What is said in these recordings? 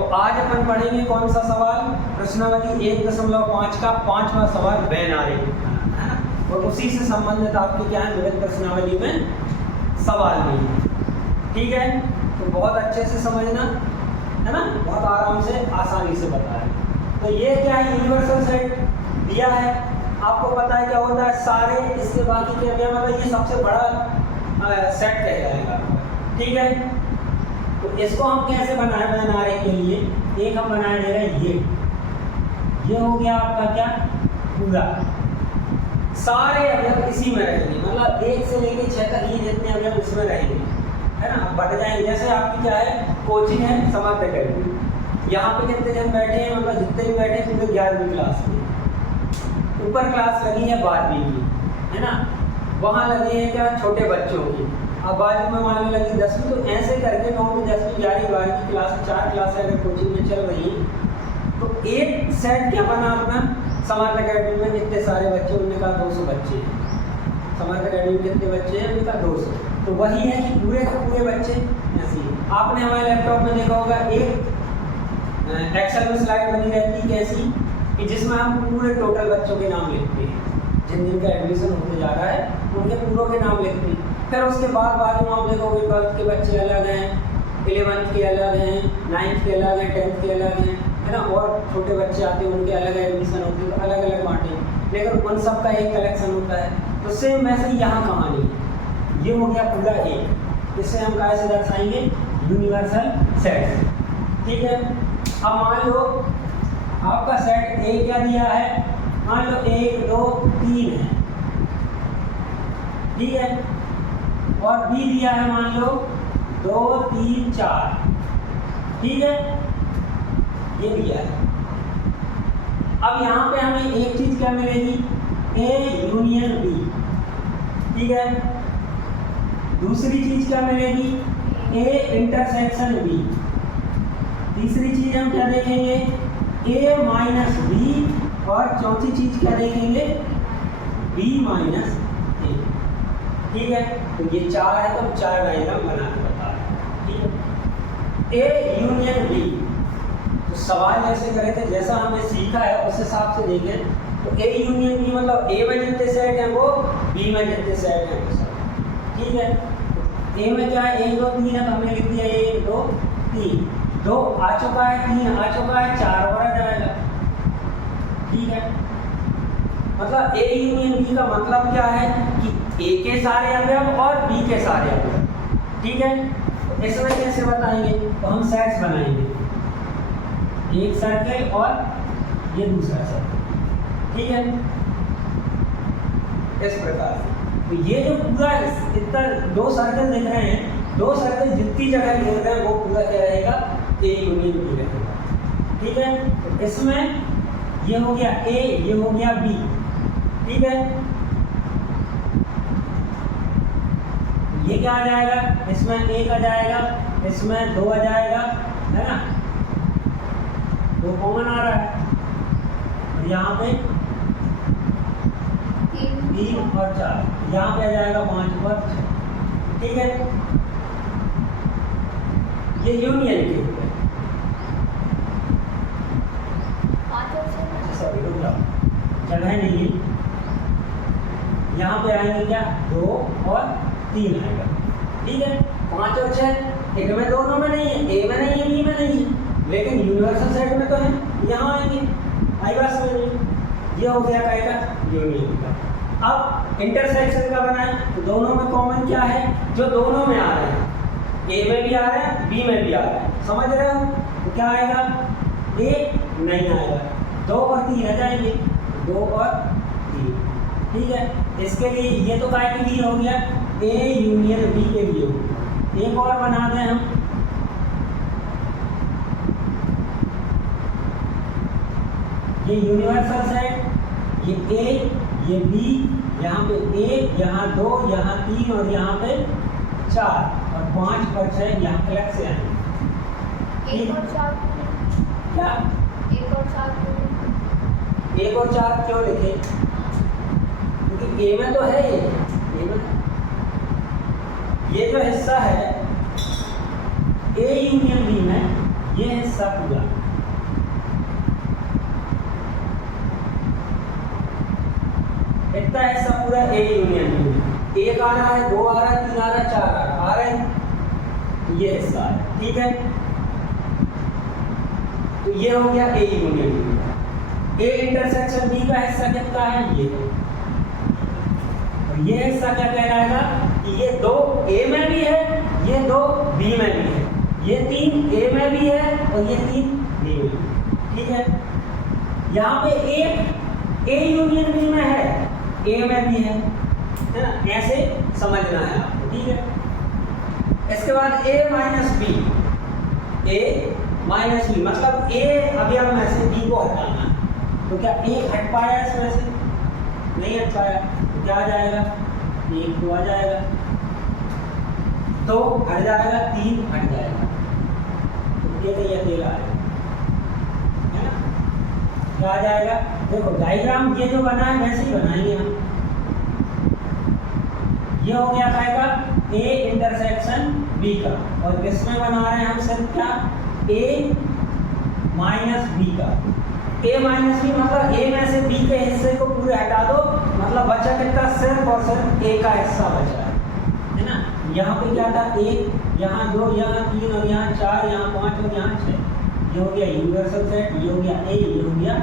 तो आज अपन पढ़ेंगे कौन सा सवाल, प्रश्नावली 1.5 का 5वां सवाल वैन आरेख दिखाना है ना, और उसी से संबंधित आपके क्या है विविध प्रश्नावली में सवाल भी है। ठीक है, तो बहुत अच्छे से समझना है ना, बहुत आराम से आसानी से बताया। तो ये क्या है, यूनिवर्सल सेट दिया है, आपको पता है क्या होता है, सारे इसके बाकी के अवयव मतलब ये सबसे बड़ा सेट कहलाएगा। ठीक है, तो इसको हम कैसे बनाए वैन आरेख के लिए, एक हम बनाए दे रहे हैं ये हो गया आपका क्या पूरा, सारे अवयव इसी में रहेंगे, मतलब 1 से लेकर 6 तक ये जितने अवयव इसमें रहेंगे है ना, बढ़ जाएंगे। जैसे आपकी क्या है कोचिंग है समर्थ अकेडमी, यहाँ पे कितने जन बैठे हैं, मतलब जितने भी बैठे हैं पूरे 11वीं क्लास में, ऊपर क्लास लगी है 12वीं की है ना, वहाँ लगे हैं क्या छोटे बच्चों की, अब बाजू में मान लो लगी 10वीं, तो ऐसे करके 9वीं 10वीं 11वीं 12वीं की क्लास 4 क्लासें अगर कोचिंग में चल रही हैं, तो एक सेट क्या बना अपना समर्थ अकेडमी में, कितने सारे बच्चे, उनने कहा 200 बच्चे हैं, समर्थ अकेडमी में कितने बच्चे हैं, उनने कहा 200, तो वही है कि पूरे के पूरे बच्चे ऐसे ही। आपने हमारे लैपटॉप में देखा होगा एक एक्सेल में स्लाइड बनी रहती है कैसी, कि जिसमें हम पूरे टोटल बच्चों के नाम लिखते हैं, जिन जिन का एडमिशन होते जा रहा है उनके पूरों के नाम लिखते हैं। फिर उसके बाद में आप देखोगे 12th के बच्चे अलग हैं, 11th के अलग हैं, 9th के अलग हैं, 10th के अलग हैं है ना, और छोटे बच्चे आते हैं उनके अलग एडमिशन होते हैं, तो अलग अलग बांटे, लेकिन उन सब का एक कलेक्शन होता है। तो सेम वैसे ही यहाँ कहानी, ये हो गया पूरा एक, इससे हम कैसे दर्शाएंगे यूनिवर्सल सेट। ठीक है, अब मान लो आपका सेट ए क्या दिया है, मान लो 1 2 3 है, ठीक है, और बी दिया है मान लो 2 3 4, ठीक है, ये दिया है। अब यहाँ पे हमें एक चीज क्या मिलेगी, ए यूनियन बी, ठीक है, दूसरी चीज क्या मिलेगी, ए इंटरसेक्शन बी, तीसरी चीज हम क्या देखेंगे, ए माइनस बी, और चौथी चीज क्या देखेंगे, बी माइनस ए। ठीक है, तो ये 4 है, तो 4 डायग्राम बना के बता रहे। ठीक है, ए यूनियन बी, तो सवाल ऐसे करे थे जैसा हमने सीखा है उस हिसाब से देखें, तो ए यूनियन बी मतलब ए में जितने सेट हैं वो बी में जितने सेट हैं वो सब। ठीक है, ए में क्या है 1 2 3 है, तो हमने लिख दिया 1 2 3, 2 आ चुका है, 3 आ चुका है, 4 और आ जाएगा। ठीक है, मतलब ए यूनियन बी का मतलब क्या है कि ए के सारे अवयव और बी के सारे अवयव। ठीक है, तो इसमें कैसे बताएंगे, तो हम सेट्स बनाएंगे, एक सर्कल और ये दूसरा सर्कल। ठीक है, इस प्रकार से, तो ये जो पूरा इतना 2 सर्कल दिख रहे हैं, 2 सर्कल जितनी जगह दिख रहे हैं वो पूरा क्या रहेगा, ए यूनियन बी रहेगा। ठीक है, तो इसमें ये हो गया ए, ये हो गया बी। ठीक है, ये क्या आ जाएगा, इसमें 1 आ जाएगा, इसमें 2 आ जाएगा है ना, 2 कॉमन आ रहा है, और यहाँ पे 3 और 4, यहाँ पे आ जाएगा 5 और 6। ठीक है, ये यूनियन के हो गए। सॉरी रुक जाओ, जगह नहीं है, यहाँ पे आएंगे क्या 2 और 3 आएगा। ठीक है, 5 और 6 इनमें दोनों में नहीं है, ए में नहीं है, बी में नहीं है, लेकिन यूनिवर्सल सेट में तो है, यहाँ आएंगे। आई बात समझ में, ये हो गया कहेगा यूनियन का। अब इंटरसेक्शन का बनाए, तो दोनों में कॉमन क्या है, जो दोनों में आ रहे हैं, ए में भी आ रहा है, बी में भी आ रहा है, समझ रहे हो, तो क्या आएगा, ए नहीं आएगा, 2 और 3 आ जाएंगे, 2 और 3। ठीक है, इसके लिए ये तो काय के लिए हो गया, ए यूनियन बी के लिए हो गया। एक और बना दें हम, ये यूनिवर्सल सेट, ये ए, ये बी, यहाँ पे 1, यहाँ 2, यहाँ 3 और यहाँ पे 4 और 5 और 6 यहाँ अलग से आएंगे। 1 और 4 क्या 1 और 4 1 और 4 क्यों लिखे, क्योंकि ए में तो है, ए में ये जो हिस्सा है ए यूनियन बी में, ये हिस्सा पूरा, इतना हिस्सा पूरा ए यूनियन बी। एक आ रहा है, दो आ रहा है, तीन आ रहा है, चार आ रहे हैं, तो ये हिस्सा है, ठीक है। तो ये हो गया A union B. A intersection B का हिस्सा कितना है, ये। और ये हिस्सा क्या कहलाएगा कि ये दो ए में भी है, ये दो बी में भी है, ये तीन ए में भी है और ये तीन बी में भी, ठीक है। यहाँ पे एक ए यूनियन बी में है, ए में भी है ना, ऐसे समझना है आपको, ठीक है। इसके बाद ए माइनस बी, ए माइनस बी मतलब ए अवयव में से बी को हटाना है। तो क्या एक हट पाया इसमें से, नहीं हट पाया, तो क्या आ जाएगा, एक तो आ जाएगा, दो हट जाएगा, तीन हट जाएगा, तो ये अकेला आएगा, है ना। क्या आ जाएगा, देखो डायग्राम ये जो बना है वैसे ही बनाएंगे हम। ये हो गया आएगा ए इंटरसेक्शन बी का, और किसमें बना रहे हैं हम सिर्फ क्या, ए माइनस बी का। ए माइनस बी मतलब ए में से बी के हिस्से को पूरे हटा दो, मतलब बचा कितना, सिर्फ और सिर्फ ए का हिस्सा बचा है ना। यहाँ पे क्या था, एक, यहाँ दो, यहाँ तीन, और यहाँ चार, यहाँ पाँच और यहाँ छः। ये हो गया यूनिवर्सल सेट, ये हो गया ए, ये हो गया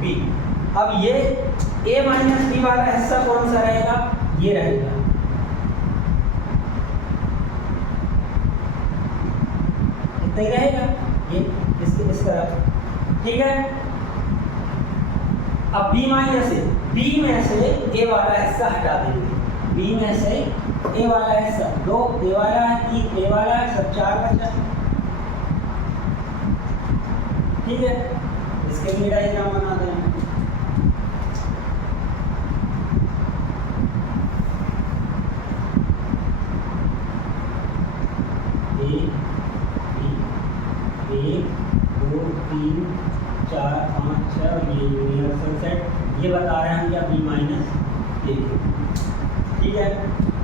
बी। अब ये ए माइनस बी वाला हिस्सा कौन सा रहेगा, ये रहेगा, इतना ही रहेगा, ये इस तरह, ठीक है। अब बी माइनस ए, बी में से ए वाला हिस्सा हटा देंगे, बी में से ए वाला हिस्सा, दो ए वाला है, तीन ए वाला है, सब चार बचा, ठीक है। इसके लिए डायग्राम बना दें, एक, दो, तीन, चार, पाँच, छः, और ये यूनिवर्सल सेट, ये बता रहे हैं हम क्या, बी माइनस ए, ठीक है।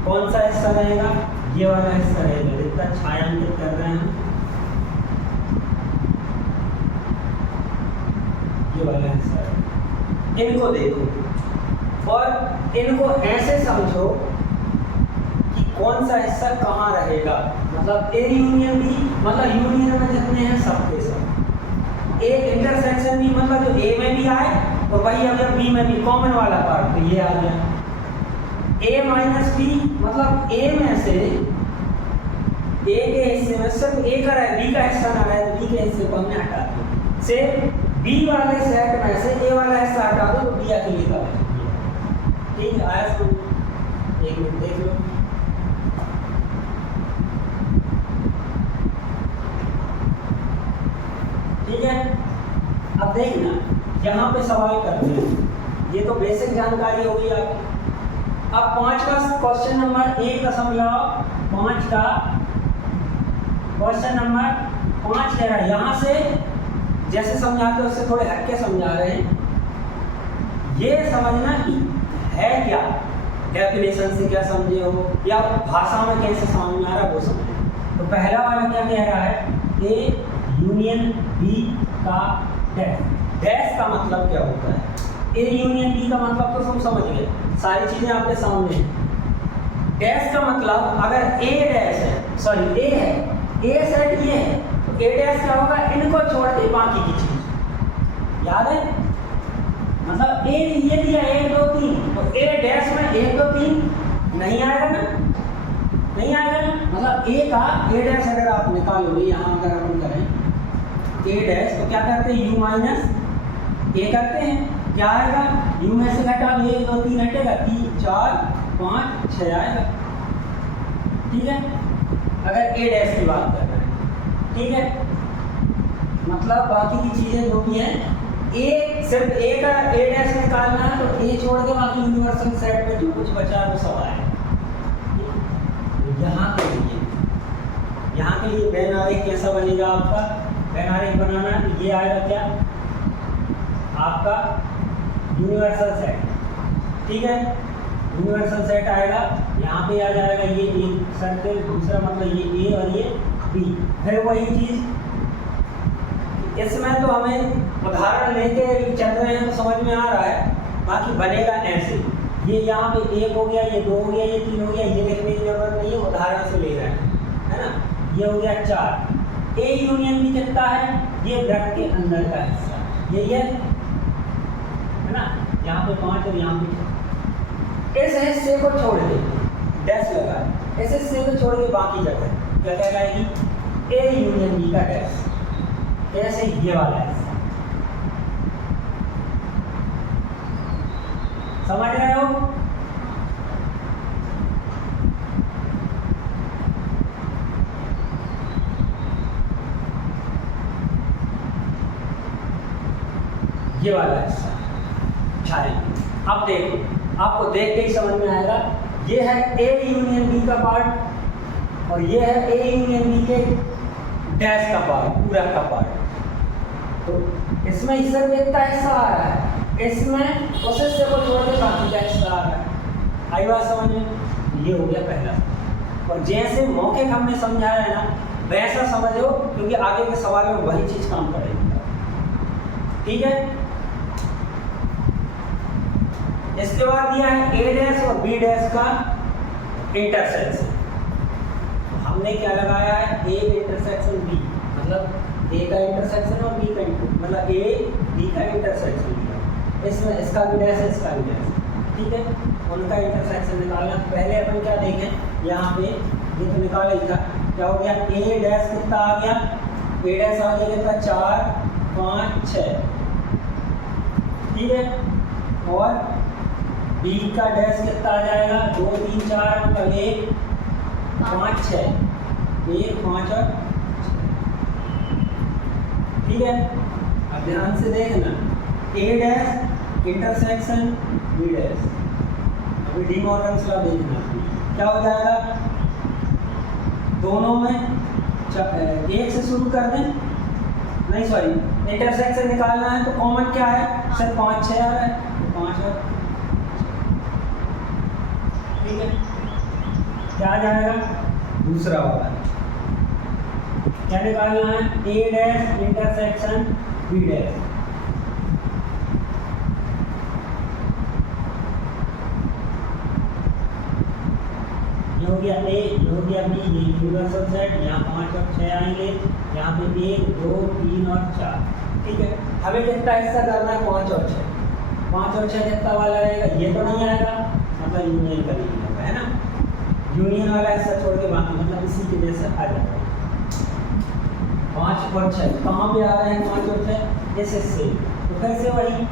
कौन सा हिस्सा रहेगा, ये वाला हिस्सा रहेगा, जितना छायांकित कर रहे हैं, ये वाला हिस्सा है। इनको देखो और इनको ऐसे समझो कि कौन सा हिस्सा कहाँ रहेगा, मतलब ए यूनियन बी मतलब यूनियन में जितने हैं सबके सब, ए इंटरसेक्शन बी मतलब जो ए में भी आए और वही अगर बी में भी कॉमन वाला पार्ट, तो ये आ गया। ए माइनस बी मतलब ए में से ए के हिस्से में सिर्फ ए का रहे, बी का हिस्सा ना रहे, बी के हिस्से को हमने हटा दिया, से बी वाले सेट में से ए वाला हिस्सा हटा दो, तो बी अकेले का बच गया, ठीक है। आया समझ, एक मिनट देख लो, ठीक है। अब देखना यहाँ पे सवाल करते हैं, ये तो बेसिक जानकारी होगी आपकी। अब 5 का क्वेश्चन नंबर 1.5 का क्वेश्चन नंबर 5 कह रहा है, यहाँ से जैसे समझाते हो उससे थोड़े हटके समझा रहे हैं। ये समझना कि है क्या, डेफिनेशन से क्या समझे हो या भाषा में कैसे समझ में आ रहा है वो समझे। तो पहला वाला क्या कह रहा है, ए यूनियन बी का डैश। डैश का मतलब क्या होता है, ए यूनियन बी का मतलब तो सब समझ गए, सारी चीजें आपके सामने हैं। डैश का मतलब अगर ए डैश है, सॉरी ए है, ए सेट ये है, तो ए डैश क्या होगा, इनको छोड़ के बाकी की चीज याद है, मतलब ए ये दिया 1 2 3, तो ए डैश में 1 2 3 नहीं आएगा ना, नहीं आएगा ना, मतलब ए का ए डैश अगर आप निकालोगे, यहाँ अगर अपन करें ए डैश तो क्या करते हैं, यू माइनस ए करते हैं, क्या आएगा, यू में से घटा 1 2 3 हटेगा, 3 4 5 6 आएगा, ठीक है। अगर ए डैश की बात कर रहे हैं, ठीक है, मतलब बाकी की चीजें जो भी हैं, ए सिर्फ ए का ए डैश निकालना है, तो ए छोड़ के बाकी यूनिवर्सल सेट में जो कुछ बचा है वो सब आएगा। यहाँ के लिए वेन आरेख कैसा बनेगा आपका, वेन आरेख बनाना है तो ये आएगा क्या, आपका यूनिवर्सल सेट, ठीक है। यूनिवर्सल सेट आएगा, यहाँ पे आ जाएगा ये एक सर्कल, दूसरा मतलब ये ए और ये बी, फिर वही चीज़ इसमें तो हमें उदाहरण लेके चल रहे हैं तो समझ में आ रहा है, बाकी बनेगा ऐसे। ये यहाँ पे 1 हो गया, ये 2 हो गया, ये 3 हो गया, ये लिखने की जरूरत नहीं है, उदाहरण से ले रहे हैं, है ना। ये हो गया 4। ए यूनियन बी कितना है, ये वृत्त के अंदर का हिस्सा, यही है ना। यहाँ पे 5 और यहाँ पे इस हिस्से को छोड़ के डैश लगा, इस हिस्से को छोड़ के बाकी जगह क्या कहलाएगी, ए यूनियन बी का डैश। ऐसे ये वाला है, समझ रहे हो। ये वाला हिस्सा छाए। अब देखो, आपको देख के ही समझ में आएगा, ये है ए यूनियन बी का पार्ट और ये है ए यूनियन बी के डैश का पार्ट, पूरा का पार्ट। तो इसमें सिर्फ इतना हिस्सा आ रहा है, इसमें उस हिस्से को छोड़ के बाकी का हिस्सा आ रहा है। आई बात समझ में। ये हो गया पहला। और जैसे मौखिक हमने समझाया है ना, वैसा समझो, क्योंकि आगे के सवाल में वही चीज काम करेगी। ठीक है। इसके बाद दिया है ए डैश और बी डैश का इंटरसेक्शन। हमने क्या लगाया है, ए इंटरसेक्शन बी, मतलब ए का इंटरसेक्शन और बी का मतलब ए बी का इंटरसेक्शन दिया। इसमें इसका भी डैश है, इसका भी डैश, ठीक है। उनका इंटरसेक्शन निकालना। पहले अपन क्या देखें, यहाँ पे ये तो निकाला ही था, क्या हो गया, ए डैश कितना आ गया, ए डैश आ गया कितना, 4 5 6, ठीक है। और बी का डैश कितना आ जाएगा, 2 3 4 मतलब 1 5 6, 1 5 और 6, ठीक है। अब ध्यान से देखना, ए डैश इंटरसेक्शन बी डैश, अभी डी मॉर्गन्स लॉ देखना, क्या हो जाएगा, दोनों में 1 से शुरू कर दें, नहीं सॉरी, इंटरसेक्शन निकालना है तो कॉमन क्या है, सिर्फ 5 6 आ रहा है, तो 5 और, ठीक है। क्या आ जाएगा, दूसरा वाला क्या निकालना है, ए डैश इंटरसेक्शन बी डैश। ये हो गया ए, ये हो गया बी, ये यूनिवर्सल सेट, यहाँ 5 और 6 आएंगे, यहाँ पे 1 2 3 और 4, ठीक है। हमें कितना हिस्सा करना है, 5 और 6, 5 और 6 कितना वाला रहेगा, ये तो नहीं आएगा, मतलब यूनियन का नहीं होगा, है ना। यूनियन वाला हिस्सा छोड़ के बाकी मतलब इसी की वजह से आ जाता है। 5 और 6 कहाँ पे आ रहे हैं, 5 और 6 इस हिस्से, तो फिर से वही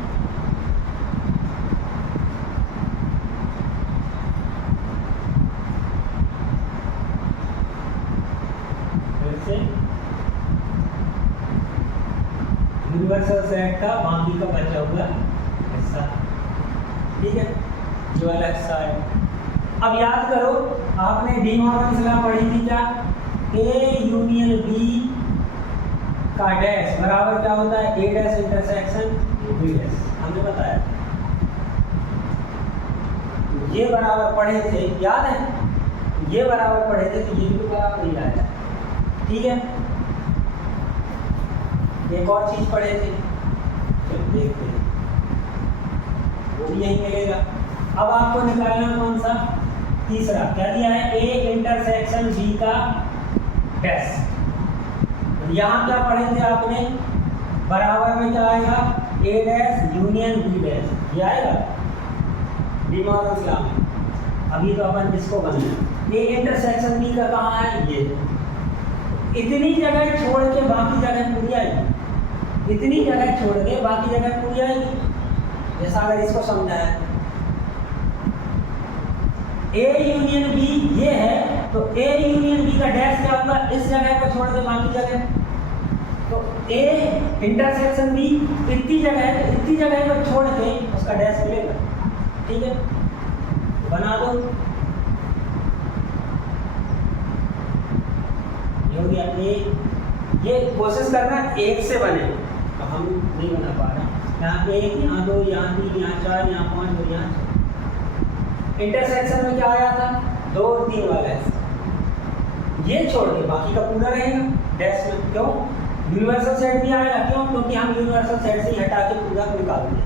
यूनिवर्सल सेट का बाकी का बचा हुआ हिस्सा, ठीक है, जो वाला हिस्सा है। अब याद करो, आपने डी मॉर्गन्स लॉ पढ़ी थी क्या, ए यूनियन बी का डैश बराबर क्या होता है, ए डैश इंटरसेक्शन बी डैश, हमने बताया। ये बराबर पढ़े थे, याद है, ये बराबर पढ़े थे, तो ये भी बराबर ही आया, ठीक है। एक और चीज पढ़े थे, चलो देखते हैं, वो भी यही मिलेगा। अब आपको निकालना कौन सा, तीसरा, क्या दिया है, ए इंटरसेक्शन बी का डैश। यहाँ क्या पढ़े थे आपने, बराबर में क्या आएगा, ए डैश यूनियन बी डैश, ये आएगा डी मॉर्गन्स लॉ में। अभी तो अपन इसको बनाए, ए इंटरसेक्शन बी का कहाँ है, ये इतनी जगह छोड़ के बाकी जगह पूरी आएगी, इतनी जगह छोड़ के बाकी जगह पूरी आएगी। जैसा अगर इसको समझाया, ए यूनियन बी ये है, तो ए यूनियन बी का डैश क्या होगा, इस जगह को छोड़ के बाकी जगह, तो ए इंटरसेक्शन बी इतनी जगह है, तो इतनी जगह को छोड़ के उसका डैश मिलेगा, ठीक है। बना दो, ये हो गया ए, ये कोशिश करना एक से बने, तो हम नहीं बना पा रहे, यहाँ 1 यहाँ 2 यहाँ 3 यहाँ 4 यहाँ 5 और यहाँ 6। इंटरसेक्शन में क्या आया था, 2 3 वाला है, ये छोड़ के बाकी का पूरा रहेगा डैश में, क्यों, यूनिवर्सल सेट भी आएगा, क्यों? क्योंकि हम यूनिवर्सल सेट से ही हटा के पूरा को निकालते हैं।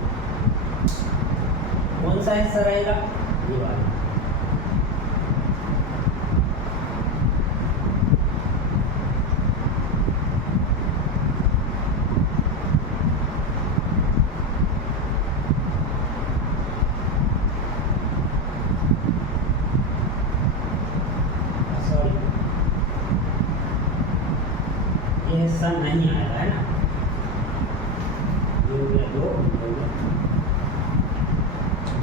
कौन सा हिस्सा रहेगा? ये वाला। हिस्सा नहीं आएगा, है ना?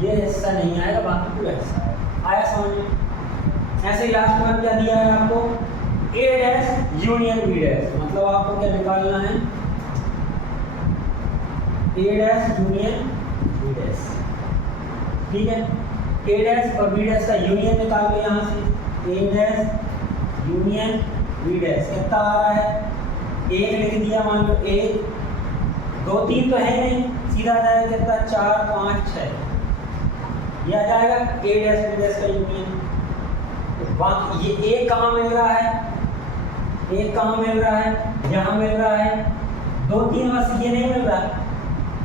ये हिस्सा नहीं आएगा, बाकी पूरा हिस्सा आएगा। आया समझ में? ऐसे ही लास्ट में क्या दिया है आपको? ए डैश यूनियन बी डैश, मतलब आपको क्या निकालना है? ए डैश यूनियन बी डैश, ठीक है? ए डैश और बी डैश का यूनियन निकाल लो यहाँ से। ए डैश यूनियन बी डैश कितना आ रहा है? एक लिख दिया, मान लो एक, 2 3 तो है नहीं, सीधा आ जाएगा कितना? 4 5 6, ये आ जाएगा ए डैश बी डैश का यूनियन। तो बाकी ये एक कहाँ मिल रहा है? एक कहाँ मिल रहा है? यहाँ मिल रहा है। 2 3 बस ये नहीं मिल रहा,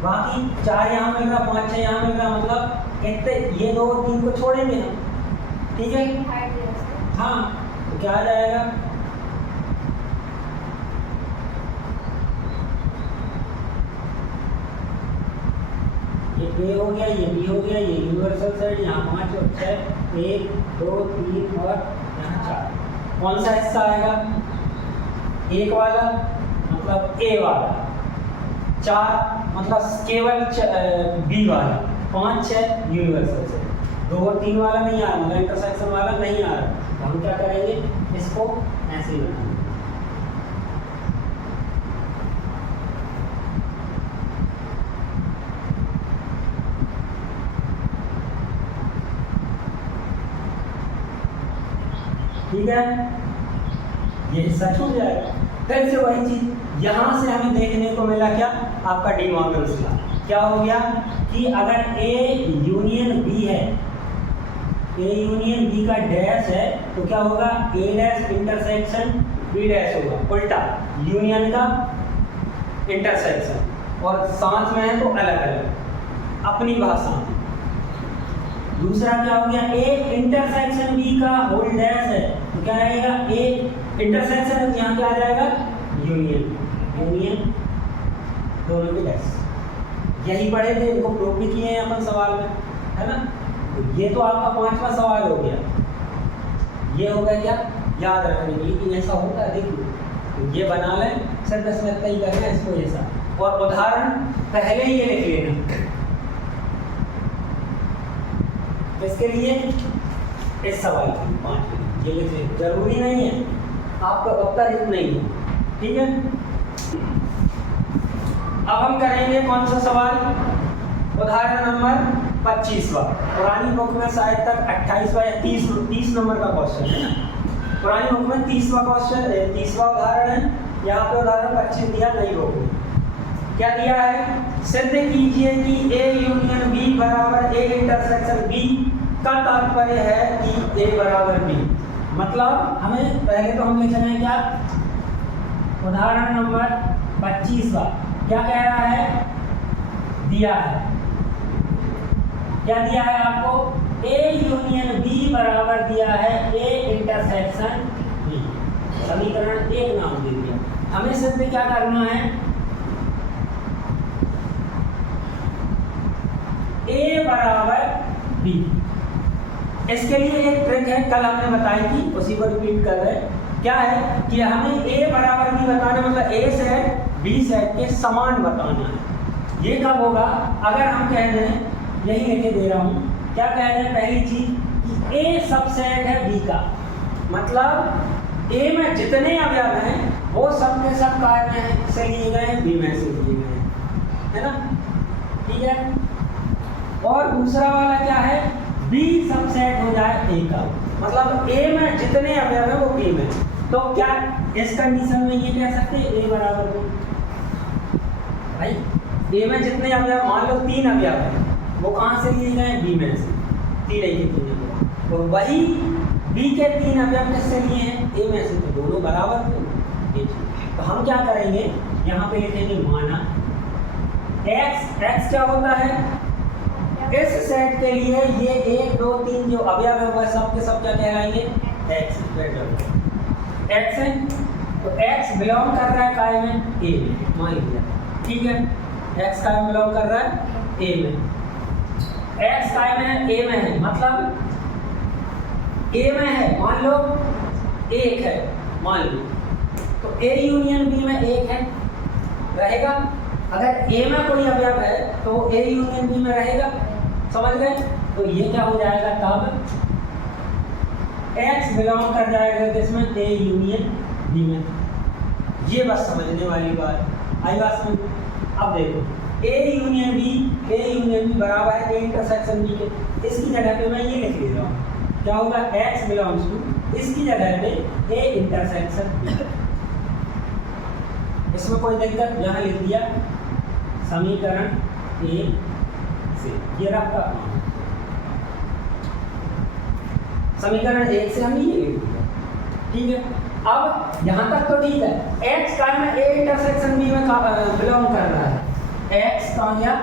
बाकी 4 यहाँ मिल रहा, 5 6 यहाँ मिल रहा, मतलब कितने? ये 2 3 को छोड़ेंगे हम, ठीक है? हाँ, तो क्या आ जाएगा? ये ए हो गया, ये बी हो गया, ये यूनिवर्सल सेट, यहाँ 5 और 6, 1 2 3 और यहाँ 4। कौन सा हिस्सा आएगा? एक वाला, मतलब ए वाला। 4 मतलब केवल बी वाला। 5 6 यूनिवर्सल सेट। 2 और 3 वाला नहीं आ रहा, मतलब इंटरसेक्शन वाला नहीं आ रहा, तो हम क्या करेंगे? इसको ऐसे ही बनाएंगे। ठीक है, ये हिस्सा छूट जाएगा। फिर से वही चीज यहाँ से हमें देखने को मिला, क्या? आपका डी मॉर्गन्स लॉ। क्या हो गया कि अगर ए यूनियन बी है, ए यूनियन बी का डैश है, तो क्या होगा? ए डैश इंटरसेक्शन बी डैश होगा, उल्टा यूनियन का इंटरसेक्शन, और साथ में है तो अलग अलग अपनी भाषा में। दूसरा क्या हो गया? ए इंटरसेक्शन बी का होल डैश है, तो क्या रहेगा? ए इंटरसेक्शन यहाँ क्या आ जाएगा? यूनियन, यूनियन दोनों के डैश। यही पढ़े थे, इनको प्रूफ भी किए हैं अपन सवाल में, है ना? तो ये तो आपका 5वां सवाल हो गया। ये हो गया क्या? याद रखने के लिए कि ऐसा होता है, देखिए तो ये बना लें, सिर्फ इसमें इतना ही करना है इसको ऐसा, और उदाहरण पहले ही ये लिख लेना। इसके लिए इस सवाल की 5 ये लिख लेना, जरूरी नहीं है आपका उत्तर इतना ही है, ठीक है? अब हम करेंगे कौन सा सवाल? उदाहरण नंबर 25वां। पुरानी बुक में शायद तक 28वां या 30 नंबर का क्वेश्चन है ना। पुरानी बुक में 30वां क्वेश्चन, 30वां उदाहरण है। यहाँ पे उदाहरण 25 दिया, नई बुक में क्या दिया है? सिद्ध कीजिए कि ए यूनियन बी बराबर ए इंटरसेक्शन बी का तात्पर्य है कि ए बराबर बी। मतलब हमें पहले तो हम लिख रहे हैं क्या? उदाहरण नंबर 25वां क्या कह रहा है? दिया है, क्या दिया है आपको? ए यूनियन बी बराबर दिया है ए इंटरसेक्शन बी। समीकरण 1 नाम दे दिया। हमें सिर्फ क्या करना है? ए बराबर बी। इसके लिए एक ट्रिक है, कल हमने बताई थी, उसी को रिपीट कर रहे हैं। क्या है कि हमें ए बराबर बी बताना, मतलब ए सेट बी सेट के समान बताना है। ये कब होगा? अगर हम कह दें, यही लिखे दे रहा हूँ, क्या कह दें? पहली चीज कि ए सबसेट है बी का, मतलब ए में जितने अवयव हैं वो सब के सब काय में से लिए गए, बी में से लिए गए, है ना? ठीक है। और दूसरा वाला क्या है? बी सबसेट हो जाए ए का, मतलब ए में जितने अवयव है वो बी में। तो क्या इस कंडीशन में ये कह सकते हैं ए बराबर बी? भाई ए में जितने अवयव, मान लो 3 अवयव है, वो कहाँ से लिए गए? बी में से। 3 अवयव, तो वही बी के 3 अवयव किससे लिए हैं? ए में से। तो दोनों बराबर थे, ये चीज। तो हम क्या करेंगे, यहाँ पे लिखेंगे माना x क्या होता है, इस सेट के लिए ये 1 2 3 जो अवयव है वह सब के सब क्या कहलाएंगे, x है। तो x बिलोंग कर रहा है काय में, a में, मान लिया, ठीक है। x काय में बिलोंग कर रहा है a में, x काय में है, a में है, मतलब a में है, मान लो 1 है, मान लो, तो a यूनियन b में 1 है, रहेगा। अगर a में कोई अवयव है तो वो a यूनियन b में रहेगा, समझ गए। तो ये क्या हो जाएगा, तब x बिलोंग कर जाएगा किसमें, a यूनियन b में। ये बस समझने वाली बात आई बात समझ। अब देखो a यूनियन b बराबर है a इंटरसेक्शन b के, इसकी जगह पे मैं ये लिख ले रहा हूँ, क्या होगा, x बिलोंग्स टू, इसकी जगह पे a इंटरसेक्शन b। इसमें कोई दिक्कत, यहाँ लिख दिया समीकरण 1 से, ये रखा समीकरण 1 से हमने ये लिख दिया, ठीक है। अब यहाँ तक तो ठीक है, x का में a इंटरसेक्शन b में बिलोंग कर रहा है, x का या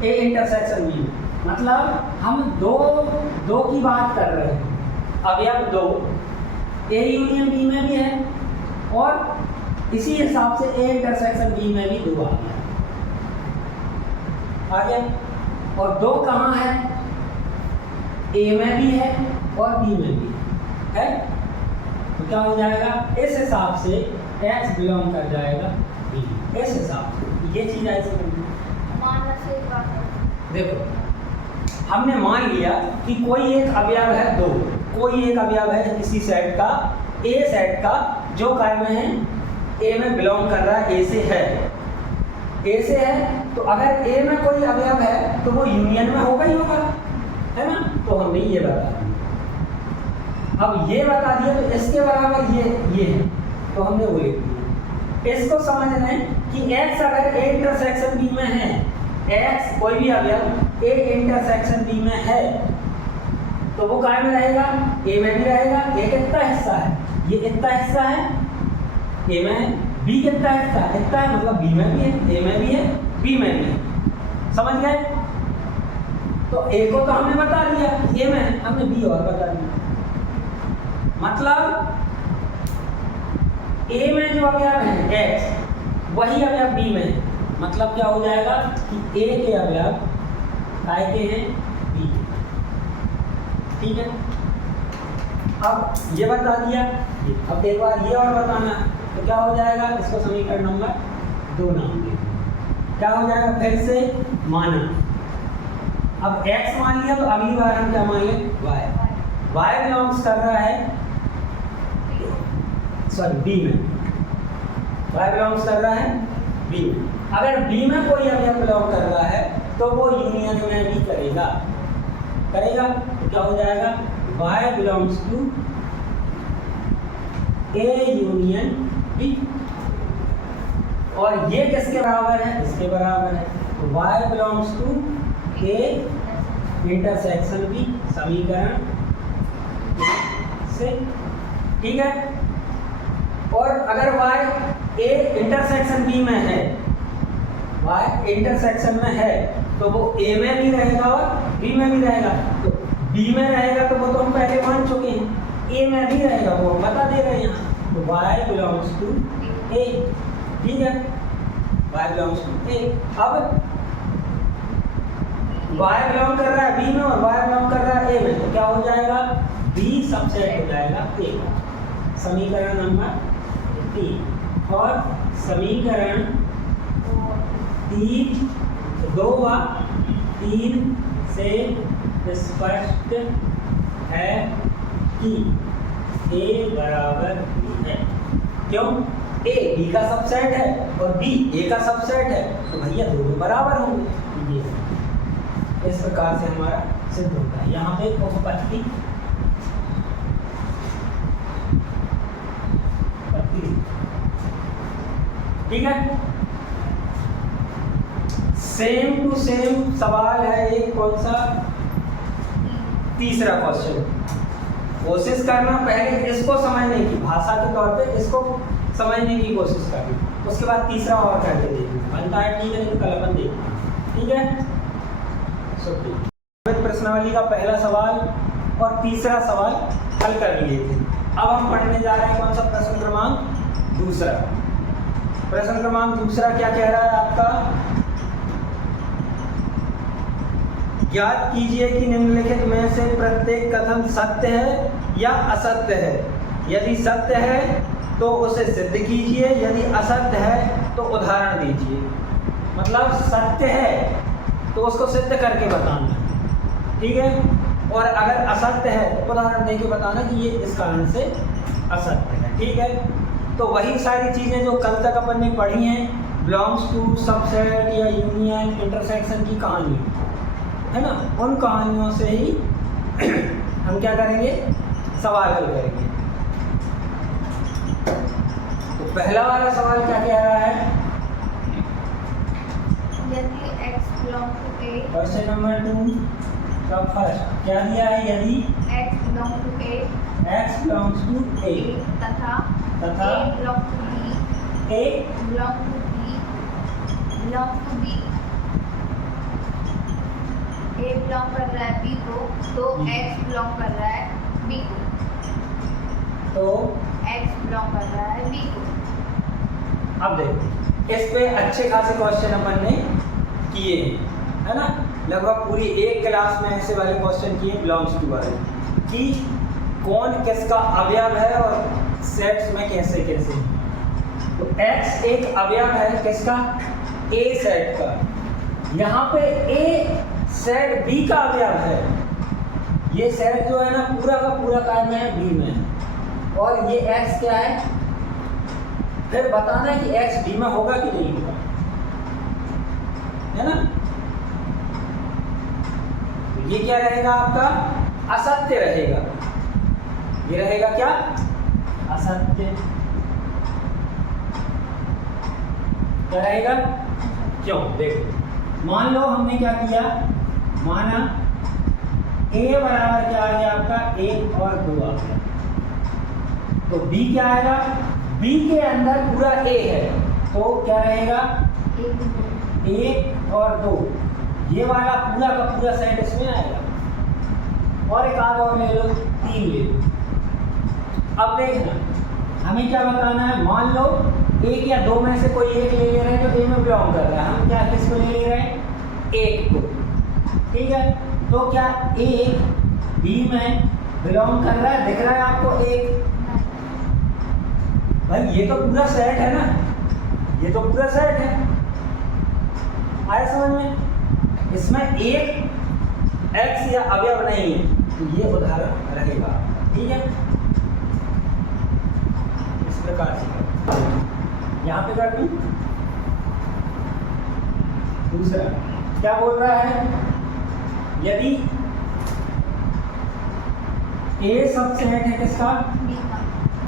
a इंटरसेक्शन b में, मतलब हम दो की बात कर रहे हैं। अब यह 2 a यूनियन b में भी है और इसी हिसाब से a इंटरसेक्शन b में भी 2 आ गया। और 2 कहाँ है, a में भी है और b में भी है, तो क्या हो जाएगा, इस हिसाब से x बिलोंग कर जाएगा b, इस हिसाब से। ये चीज ऐसे मानना से एक बात है, देखो हमने मान लिया कि कोई एक अवयव है 2, कोई एक अवयव है किसी सेट का, a सेट का, जो काय में है a में बिलोंग कर रहा है, a से है, तो अगर a में कोई अवयव है तो वो यूनियन में होगा ही होगा, है ना। तो हमने ये बता दिया। अब ये बता दिया तो इसके बराबर ये है, तो हमने वो लिख दिया। इसको समझ लें कि x अगर a इंटरसेक्शन b में है, x कोई भी अवयव a इंटरसेक्शन b में है, तो वो काय में रहेगा, a में भी रहेगा। a कितना हिस्सा है, ये इतना हिस्सा है a में, b कितना हिस्सा इतना है, मतलब b में भी है, a में भी है, b में भी है, समझ गए। तो a को तो हमने बता दिया a में, हमने b और बता दिया, मतलब a में जो अवयव है x, वही अवयव b में है, मतलब क्या हो जाएगा कि a के अवयव काय के हैं, b, ठीक है। अब ये बता दिया, अब एक बार ये और बताना, तो क्या हो जाएगा, इसको समीकरण नंबर 2 नाम दे, क्या हो जाएगा, फिर से माना। अब x मान लिया तो अगली बार हम क्या मान लें, y बिलोंग्स कर रहा है, सॉरी b में, y बिलोंग्स कर रहा है b में। अगर b में कोई अवयव बिलोंग कर रहा है तो वो यूनियन में भी करेगा, तो क्या हो जाएगा, y belongs to a union b, और ये किसके बराबर है, इसके बराबर है, तो y belongs to a intersection b, समीकरण से, ठीक है। और अगर y a इंटरसेक्शन b में है, y इंटरसेक्शन में है, तो वो a में भी रहेगा और b में भी रहेगा। तो b में रहेगा तो वो तो हम पहले मान चुके हैं, a में भी रहेगा वो हम बता दे रहे हैं यहाँ, तो y बिलोंग्स टू a, ठीक है, y बिलोंग्स टू a। अब y बिलोंग कर रहा है b में और y बिलोंग कर रहा है a में, तो क्या हो जाएगा, b सबसेट हो जाएगा a का, समीकरण नंबर 3। और समीकरण 3 से स्पष्ट है कि a बराबर b है, क्यों, a b का सबसेट है और b a का सबसेट है, तो भैया दोनों बराबर होंगे। ये इस प्रकार से हमारा सिद्ध होता है। यहाँ पे उपपत्ति ठीक है। सेम टू सेम सवाल है एक, कौन सा, तीसरा क्वेश्चन। कोशिश करना पहले इसको समझने की, भाषा के तौर पे इसको समझने की कोशिश करना, उसके बाद तीसरा और करके देखना, बनता है ठीक है, नहीं तो कल अपन देखना, ठीक है। शुक्रिया। प्रश्नावली का पहला सवाल और तीसरा सवाल हल कर लिए थे। अब हम पढ़ने जा रहे हैं कौन सा, प्रश्न क्रमांक दूसरा। प्रश्न क्रमांक दूसरा क्या कह रहा है आपका, ज्ञात कीजिए कि निम्नलिखित में से प्रत्येक कथन सत्य है या असत्य है। यदि सत्य है तो उसे सिद्ध कीजिए, यदि असत्य है तो उदाहरण दीजिए। मतलब सत्य है तो उसको सिद्ध करके बताना, ठीक है, और अगर असत्य है तो उदाहरण दे के बताना कि ये इस कारण से असत्य है, ठीक है। तो वही सारी चीज़ें जो कल तक अपन ने पढ़ी हैं, बिलोंग्स टू, सबसेट या यूनियन, इंटरसेक्शन की कहानी है ना, उन कहानियों से ही हम क्या करेंगे, सवाल हल करेंगे। तो पहला वाला सवाल क्या कह रहा है, यदि x belong to A, question number 2 का फर्स्ट क्या दिया है, यदि x belong to A, x belongs to A तथा तथा A belong to B, A belong to B, belong to B, A belong कर रहा है B को, तो x belong कर रहा है B को, तो x belong कर रहा है B को। अब देखो इस पे अच्छे खासे क्वेश्चन अपन ने किए है ना, लगभग पूरी एक क्लास में ऐसे वाले क्वेश्चन किए बिलोंग्स टू वाले, कि कौन किसका अवयव है और सेट्स में कैसे कैसे। तो x एक अवयव है किसका, A सेट का, यहाँ पे A सेट B का अवयव है। ये सेट जो है ना पूरा का पूरा काय में है, B में, और ये x क्या है, फिर बताना है कि x B में होगा कि नहीं होगा, है ना। तो ये क्या रहेगा आपका, असत्य रहेगा, ये रहेगा क्या, असत्य। क्या रहेगा, क्यों, देखो मान लो हमने क्या किया, माना A बराबर क्या आ गया आपका, 1 और 2 आ गया, तो B क्या आएगा, B के अंदर पूरा A है, तो क्या रहेगा, 1 और 2, ये वाला पूरा का पूरा सेट इसमें आएगा, और एक आध और ले लो, 3 ले लो। अब देखना हमें क्या बताना है, मान लो 1 या 2 में से कोई एक ले रहे हैं जो A में बिलोंग कर रहा है, हम क्या किसको ले रहे हैं, 1 को, ठीक है। तो क्या 1 B में बिलोंग कर रहा है, दिख रहा है आपको 1, भाई ये तो पूरा सेट है ना, ये तो पूरा सेट है, आया समझ में। इसमें एक x या अवयव नहीं है, तो ये उदाहरण रहेगा, ठीक है। इस प्रकार से यहाँ पे कर दूं। दूसरा क्या बोल रहा है, यदि A सबसेट है किसका,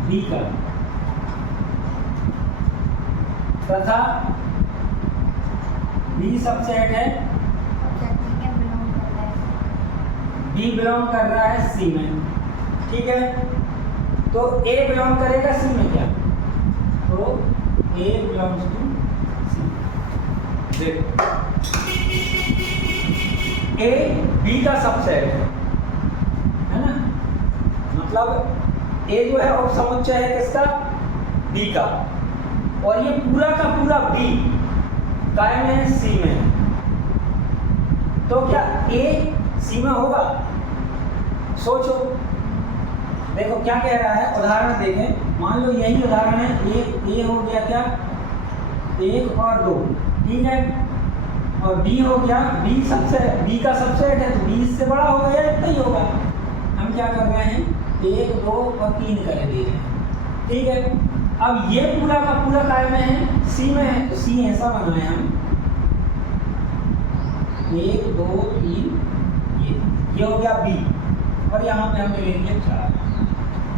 B का, तथा B सबसेट है, B बिलोंग कर रहा है C में, ठीक है। तो A बिलोंग करेगा C में क्या, तो A बिलोंग्स टू C। देखो A B का सबसेट है ना, मतलब A जो है उपसमुच्चय है किसका, B का, और ये पूरा का पूरा B काय में है, C में, तो क्या A C में होगा, सोचो। देखो क्या कह रहा है, उदाहरण देखें, मान लो यही उदाहरण है, एक A हो गया क्या, 1 और 2, ठीक है, और B हो गया, B का सबसेट है, तो B इससे बड़ा होगा या इतना ही होगा। हम क्या कर रहे हैं, 1 2 और 3 कर दे रहे हैं, ठीक है। अब ये पूरा का पूरा काय में है, C में है, तो C ऐसा बनाए हम 1 2 3, ये हो गया B, और यहाँ पे हमने ले लिया 4।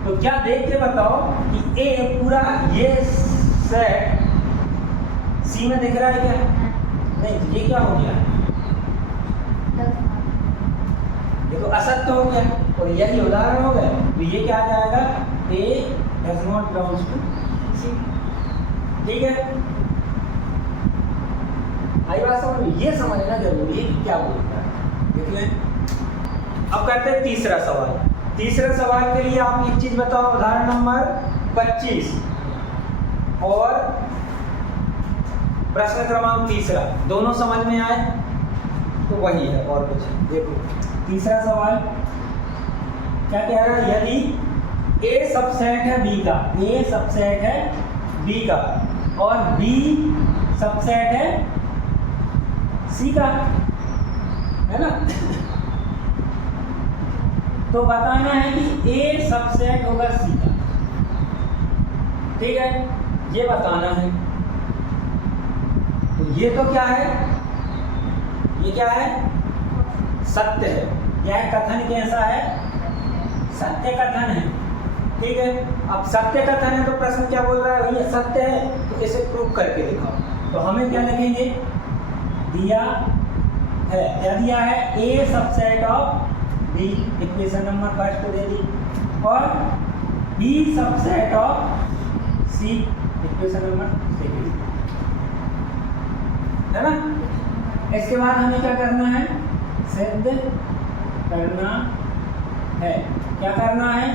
तो क्या देख के बताओ कि A पूरा ये सेट C में दिख रहा है क्या, नहीं, ये क्या हो गया, ये तो असत्य हो गया, और यही उदाहरण हो गया। तो ये क्या आ जाएगा, A does not belongs to C। ठीक है, आई बात समझ में? ये समझना जरूरी है कि क्या बोलता है। देख लें, अब करते हैं तीसरा सवाल। तीसरे सवाल के लिए आप एक चीज बताओ, उदाहरण नंबर 25 और प्रश्न क्रमांक तीसरा दोनों समझ में आए तो वही है और कुछ। देखो तीसरा सवाल क्या कह रहा है, यदि ए सबसेट है बी का, ए सबसेट है बी का और बी सबसेट है सी का, है ना? तो बताना है कि ए सबसेट होगा सी का, ठीक है, ये बताना है। तो ये तो क्या है, ये क्या है, सत्य है। यह कथन कैसा है, सत्य कथन है, ठीक है। अब सत्य कथन है तो प्रश्न क्या बोल रहा है, भैया सत्य है तो इसे प्रूव करके दिखाओ। तो हमें क्या लिखेंगे, दिया है, क्या दिया है, A subset of B, equation number first दे दी, और B subset of C, equation number second, है ना? इसके बाद हमें क्या करना है, सिद्ध करना है। क्या करना है,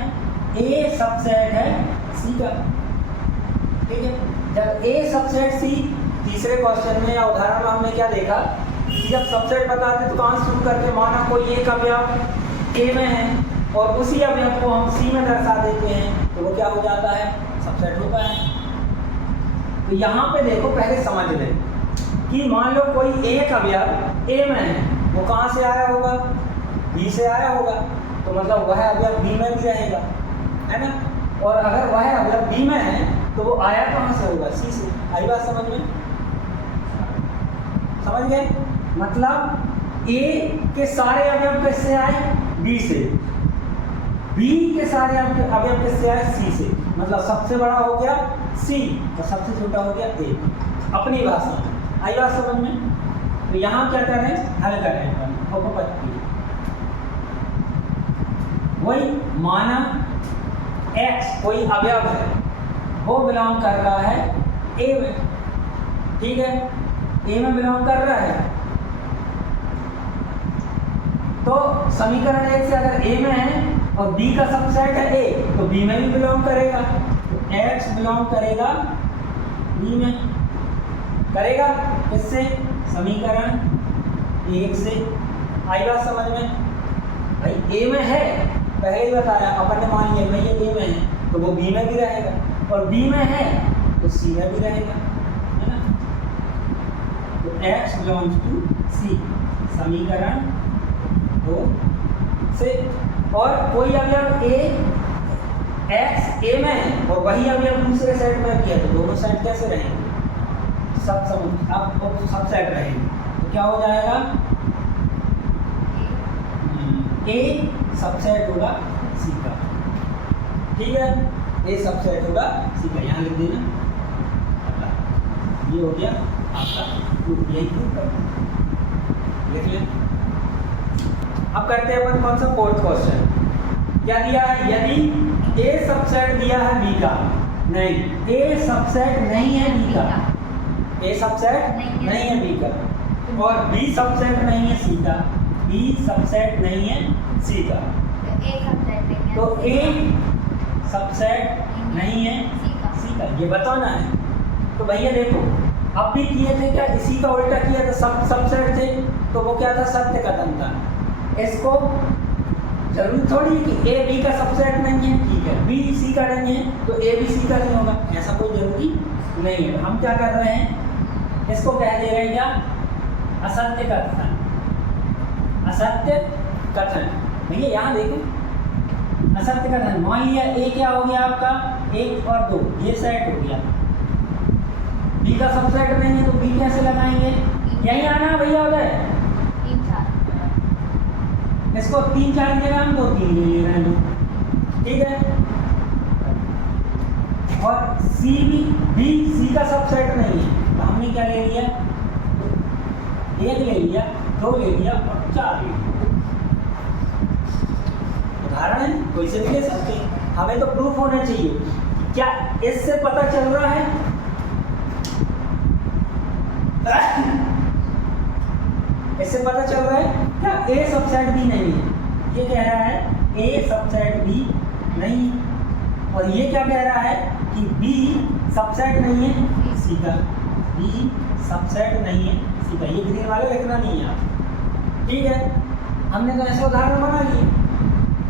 ए सबसेट है सी का, ठीक है। जब ए सबसेट सी, तीसरे क्वेश्चन में या उदाहरण में हमने क्या देखा कि जब सबसेट बताते तो कहाँ शुरू करके, माना कोई एक अवयव ए में है और उसी अवयव को हम सी में दर्शा देते हैं तो वो क्या हो जाता है, सबसेट होता है। तो यहाँ पे देखो, पहले समझ लें कि मान लो कोई एक अवयव ए में है, वो कहाँ से आया होगा, बी से आया होगा, तो मतलब वह अवयव बी में भी रहेगा, है ना? और अगर वह अवयव बी में है तो वो आया कहाँ से होगा, सी से। आई बात समझ में? समझ गए? मतलब ए के सारे अवयव किससे आए, बी से, बी के सारे अवयव किससे आए, सी से। मतलब सबसे बड़ा हो गया सी और सबसे छोटा हो गया ए, अपनी भाषा में। आई बात समझ में? तो यहाँ क्या करें, हल करें उपपत्ति। वही माना x कोई अवयव है, वो बिलोंग कर रहा है a में, ठीक है, a में बिलोंग कर रहा है। तो समीकरण 1 से अगर a में है और b का सबसेट है a, तो b में भी बिलोंग करेगा, तो x बिलोंग करेगा b में, करेगा किससे, समीकरण 1 से। आई बात समझ में? भाई a में है, पहले ही बताया अपन ने, मान लिया भैया ए में है तो वो बी में भी रहेगा, और बी में है तो सी में भी रहेगा, है ना? तो x बिलोंग्स टू सी, समीकरण 2 से। और कोई अवयव ए, x ए में है और वही अवयव दूसरे सेट में किया, तो दोनों सेट कैसे रहेंगे, सब समझ, अब सब सेट रहेंगे। तो क्या हो जाएगा, ए सबसेट होगा सी का, ठीक है, ए सबसेट होगा सी का, यहाँ लिख देना। ये हो गया आपका प्रूफ, यही प्रूफ करना, लिख लें। अब करते हैं अपन कौन सा, फोर्थ क्वेश्चन। क्या दिया है, यदि ए सबसेट दिया है बी का, नहीं, ए सबसेट नहीं है बी का, ए सबसेट नहीं है बी का, और बी सबसेट नहीं है सी का, बी सबसेट नहीं है सी का, तो ए सबसेट नहीं है सी का, ये बताना है। तो भैया देखो, अब भी किए थे क्या, इसी का उल्टा किया था, सब सबसेट थे तो वो क्या था, सत्य कथन था। इसको जरूरी थोड़ी कि ए बी का सबसेट नहीं है, ठीक है, बी सी का नहीं है तो ए बी सी का नहीं होगा, ऐसा कोई जरूरी नहीं है। हम क्या कर रहे हैं, इसको कह दे रहे हैं क्या, असत्य कथन, असत्य कथन। भैया यहाँ देखो, असत्य कथन, मान लिया ए क्या हो गया आपका, 1 और 2, ये सेट हो गया, बी का सबसेट नहीं है तो बी कैसे लगाएंगे, यही आना भैया उधर, इसको 3 4 की जगह हम 2 3 ले रहे हैं, ठीक है। और सी बी सी का सबसेट नहीं है तो हमने क्या ले लिया, 1 ले लिया, 2 ले लिया और 4 ले लिया। उदाहरण है, कोई से भी ले सकते हैं, हमें तो प्रूफ होना चाहिए। क्या इससे पता चल रहा है इससे पता चल रहा है क्या ए सबसेट बी नहीं है, ये कह रहा है ए सबसेट बी नहीं, और ये क्या कह रहा है कि बी सबसेट नहीं है सी का, बी सबसेट नहीं है सी का। ये ग्रीन वाले लिखना नहीं है आप, ठीक है। हमने तो ऐसे उदाहरण बना लिए।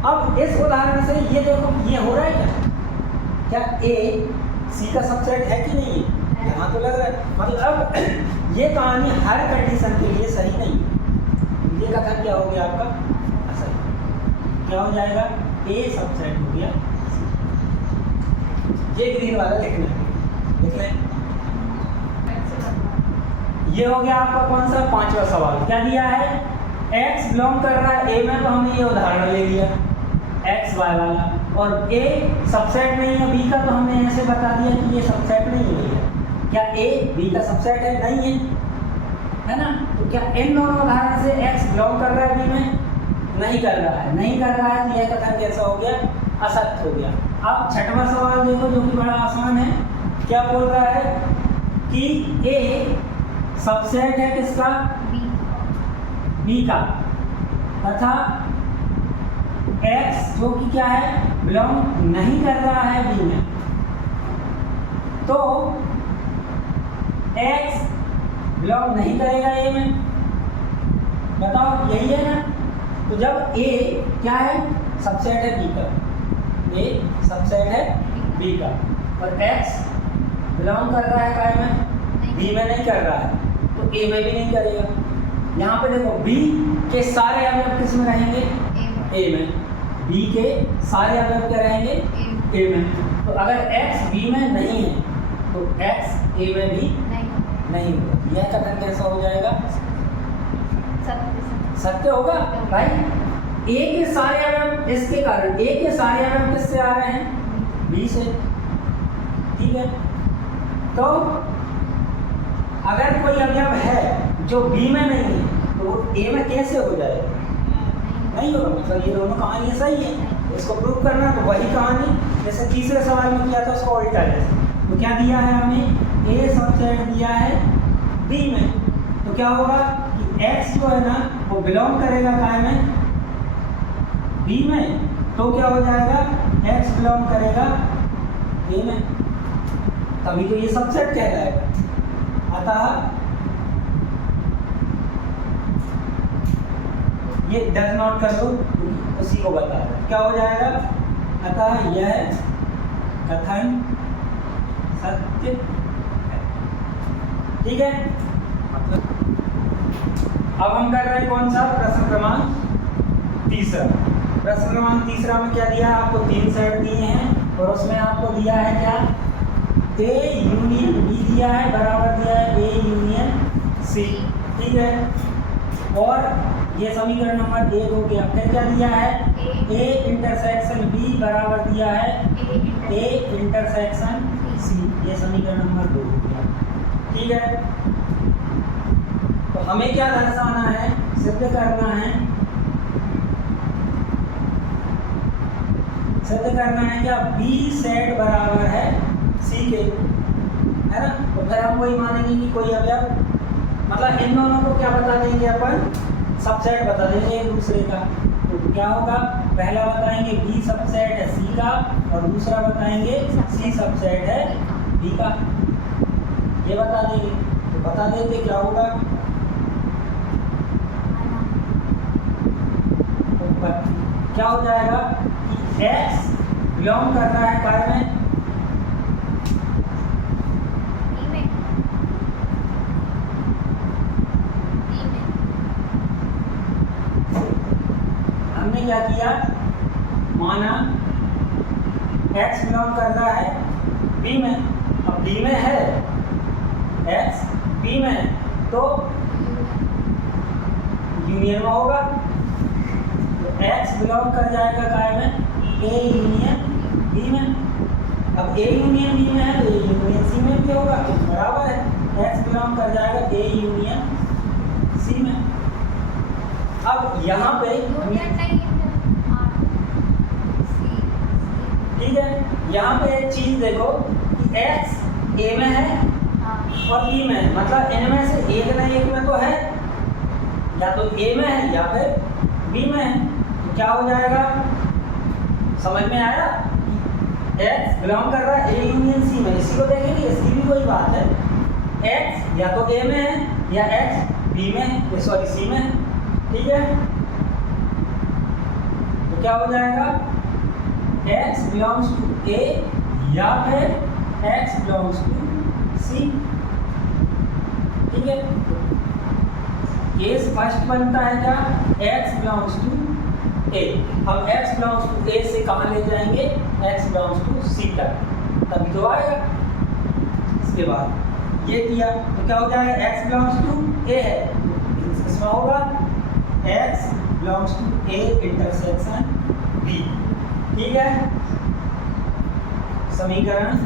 अब इस उदाहरण से ये देखो ये हो रहा है क्या ए सी का सबसेट है कि नहीं है, यहाँ तो लग रहा है। मतलब ये कहानी हर कंडीशन के लिए सही नहीं है। ये कथन क्या हो गया आपका असली, क्या हो जाएगा ए सबसेट हो गया, ये ग्रीन वाला लिखना है, लिख लें। ये हो गया आपका कौन सा पांचवा सवाल, क्या दिया है x बिलोंग कर रहा है a में, तो हमने ये उदाहरण ले लिया x y वाला, और a सबसेट नहीं है b का, तो हमने ऐसे बता दिया कि ये सबसेट नहीं है भैया। क्या a b का सबसेट है, नहीं है ना। तो क्या इन दोनों उदाहरण से x बिलोंग कर रहा है b में, नहीं कर रहा है, नहीं कर रहा है, तो यह कथन कैसा हो गया असत्य हो गया। अब छठवां सवाल देखो जो कि बड़ा आसान है, क्या बोल रहा है कि a सबसेट है किसका, बी का, तथा x जो कि क्या है बिलोंग नहीं कर रहा है बी में, तो x बिलोंग नहीं करेगा ए में, बताओ यही है ना। तो जब a क्या है सबसेट है बी का, a सबसेट है बी का, और x बिलोंग कर रहा है काय में, बी में नहीं कर रहा है, तो a में भी नहीं करेगा। यहाँ पे देखो b के सारे अवयव किस में रहेंगे, a में, b के सारे अवयव क्या रहेंगे a में। तो अगर x b में नहीं है तो x a में भी नहीं होगा। यह कथन कैसा हो जाएगा, सत्य होगा भाई। a के सारे अवयव, इसके कारण a के सारे अवयव किससे आ रहे हैं, b से, ठीक है। तो अगर कोई अवयव है जो b में नहीं है तो वो a में कैसे हो जाएगा, नहीं होगा। मतलब ये दोनों कहानी सही है, इसको प्रूव करना तो वही कहानी जैसे तीसरे सवाल में किया था, उसको उल्टा है। तो क्या दिया है हमें, a सबसेट दिया है b में, तो क्या होगा कि x जो है ना वो बिलोंग करेगा काय में, b में, तो क्या हो जाएगा x बिलोंग करेगा a में, तभी तो ये सबसेट कहलाएगा। अतः ये डज नॉट कर दो, उसी को बता रहा है, क्या हो जाएगा, अतः यह कथन सत्य है, ठीक है। अब हम कर रहे हैं कौन सा, प्रश्न क्रमांक तीसरा। प्रश्न क्रमांक तीसरा में क्या दिया है आपको, 3 सेट दिए हैं, और उसमें आपको दिया है क्या, A यूनियन B दिया है, बराबर दिया है A यूनियन C, ठीक है। और ये समीकरण नंबर 1 हो गया। फिर क्या दिया है, A इंटरसेक्शन B बराबर दिया है A इंटरसेक्शन C, ये समीकरण नंबर 2 हो गया, ठीक है। तो हमें क्या दर्शाना है, सिद्ध करना है, क्या B सेट बराबर है C के, है ना। तो फिर हम वही मानेंगे कि कोई अवयव, मतलब इन दोनों को क्या बता देंगे अपन, सबसेट बता देंगे एक दूसरे का। तो क्या होगा, पहला बताएंगे B सबसेट है C का, और दूसरा बताएंगे C सबसेट है B का, ये बता देंगे। तो बता देंगे क्या होगा, तो क्या हो जाएगा कि x बिलोंग कर रहा है काय में, हमने क्या किया, माना x बिलोंग कर रहा है b में, अब b में है x, b में है, तो यूनियन में होगा, तो x बिलोंग कर जाएगा काय में, a यूनियन b में। अब a यूनियन b में है तो a यूनियन c में भी होगा, तो बराबर है, x बिलोंग कर जाएगा a यूनियन c में। अब यहाँ पे ठीक है, यहाँ पे एक चीज देखो कि x a में है और बी में है, मतलब इनमें से एक न एक में तो है, या तो ए में है या फिर बी में है। तो क्या हो जाएगा, समझ में आया? एक्स बिलोंग कर रहा है ए यूनियन सी में, इसी को देखेंगे, इसकी भी कोई बात है। एक्स या तो ए में है या एक्स बी में, सॉरी सी में, ठीक है। तो क्या हो जाएगा, एक्स बिलोंग्स टू ए या फिर एक्स बिलोंग्स टू सी, ठीक है। केस फर्स्ट बनता है क्या, एक्स बिलोंग्स टू ए। हम x बिलोंग्स टू ए से कहाँ ले जाएंगे, x बिलोंग्स टू सी तक, तभी तो आएगा। इसके बाद ये किया तो क्या हो जाएगा, x बिलोंग्स टू ए है, इसमें होगा x belongs to A intersection b, ठीक है। समीकरण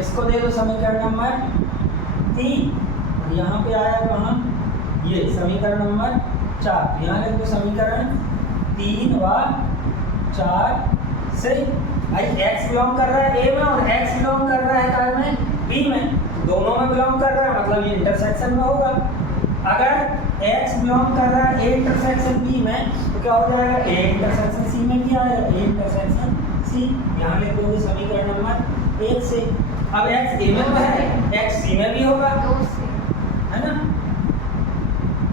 इसको दे दो समीकरण नंबर 3, और यहाँ पे आया कहाँ, ये समीकरण नंबर 4। यहाँ लिख दो समीकरण 3 व 4 से। भाई x बिलोंग कर रहा है a में और x बिलोंग कर रहा है कार में b में, दोनों में बिलोंग कर रहा है, मतलब ये इंटरसेक्शन में होगा। अगर x बिलोंग कर रहा है a इंटरसेक्शन b में, तो क्या हो जाएगा, a इंटरसेक्शन c में भी आएगा, a इंटरसेक्शन c। यहाँ लिख दोगे समीकरण नंबर 1 से। अब x a में है, x c में भी होगा, है ना।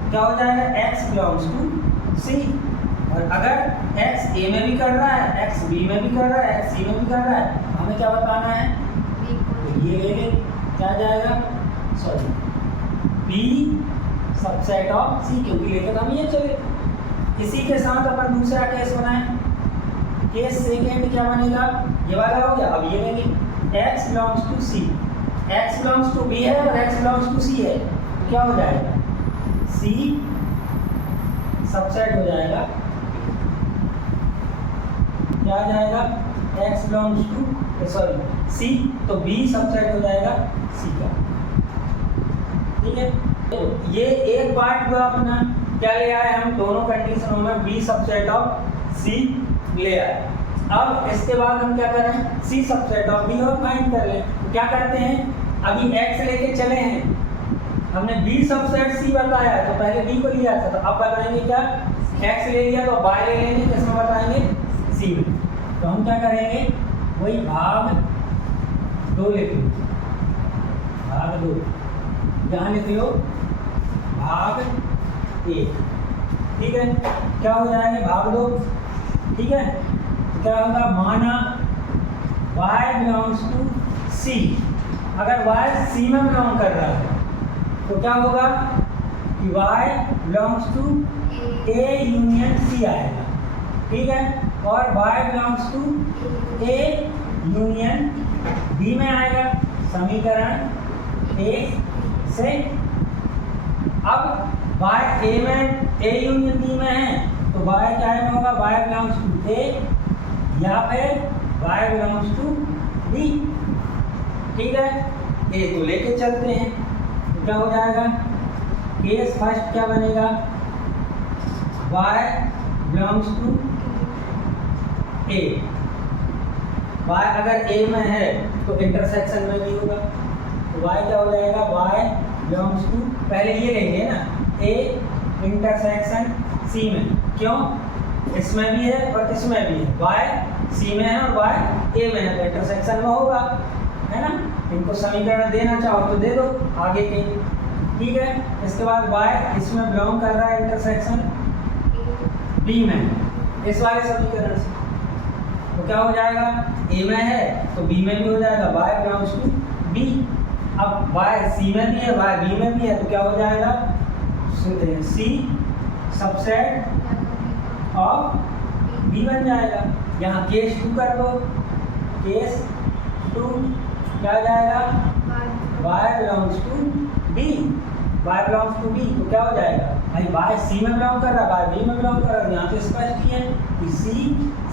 क्या हो जाएगा, x बिलोंग्स टू c। और अगर x a में भी कर रहा है, x b में भी कर रहा है, x c में भी कर रहा है, हमें क्या बताना है, तो ये ले लें, क्या जाएगा, sorry b subset of c, क्योंकि लेकर हम ये चले। इसी के साथ अपन दूसरा केस बनाए, केस सेकेंड क्या बनेगा, ये वाला हो गया। अब ये लेंगे x belongs to c, x belongs to b है और x बिलोंग्स टू c है, तो क्या हो जाएगा, c सबसेट हो जाएगा, क्या आ जाएगा, x belongs to sorry c, तो b सबसेट हो जाएगा c का, ठीक है। तो ये एक पार्ट हुआ अपना, क्या ले आए हम, दोनों कंडीशनों में b सबसेट ऑफ c ले आए। अब इसके बाद हम क्या करें, c सबसेट ऑफ b और फाइंड कर लें। तो क्या करते हैं, अभी x लेके चले हैं, हमने b सबसेट c बताया है, तो पहले b को लिया था, तो अब बताएंगे क्या, x ले लिया तो y ले लेंगे, किसमें बताएंगे, c में। तो हम क्या करेंगे, वही भाग 2 लिख लो, भाग 2, यहाँ लिख लो भाग 1, ठीक है। क्या हो जाएंगे, भाग 2, ठीक है। क्या होगा, माना y बिलोंग्स टू c, अगर y c में बिलोंग कर रहा है तो क्या होगा कि y belongs to a union c आएगा, ठीक है। और y belongs to a union b में आएगा, समीकरण 1 से। अब y a में a यूनियन b में है, तो y क्या है होगा, y बिलोंग्स टू a या फिर y बिलोंग्स टू b, ठीक है। a तो लेके चलते हैं, तो क्या हो जाएगा, केस फर्स्ट क्या बनेगा, y belongs to a, y अगर a में है तो इंटरसेक्शन में भी होगा, तो y क्या हो जाएगा, y बिलोंग्स टू, पहले ये लेंगे ना, a इंटरसेक्शन c में, क्यों, इसमें भी है और इसमें भी है, y c में है और y a में है, तो इंटरसेक्शन में होगा, है ना। इनको समीकरण देना चाहो तो दे दो आगे के, ठीक है। इसके बाद y इसमें बिलोंग कर रहा है इंटरसेक्शन b में, इस वाले समीकरण से, तो क्या हो जाएगा, a में है तो b में भी हो जाएगा, y बिलोंग्स टू b। अब y c में भी है, y b में भी है, तो क्या हो जाएगा, c सबसेट ऑफ b बन जाएगा। यहाँ केस 2 कर दो, केस 2 क्या आ जाएगा, y belongs to b, y belongs to b, तो क्या हो जाएगा, भाई y c में बिलोंग कर रहा है, y b में बिलोंग कर रहा है, यहाँ तो स्पष्ट ही है कि c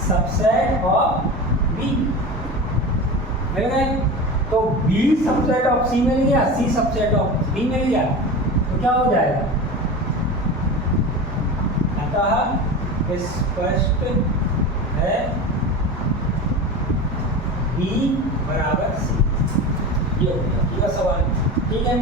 सबसेट ऑफ b, मिल गए। तो B सबसेट ऑफ C मिल गया, C सबसेट ऑफ D मिल गया, तो क्या हो जाएगा? अतः स्पष्ट है B बराबर C। ये हो गया, ये सवाल, ठीक है।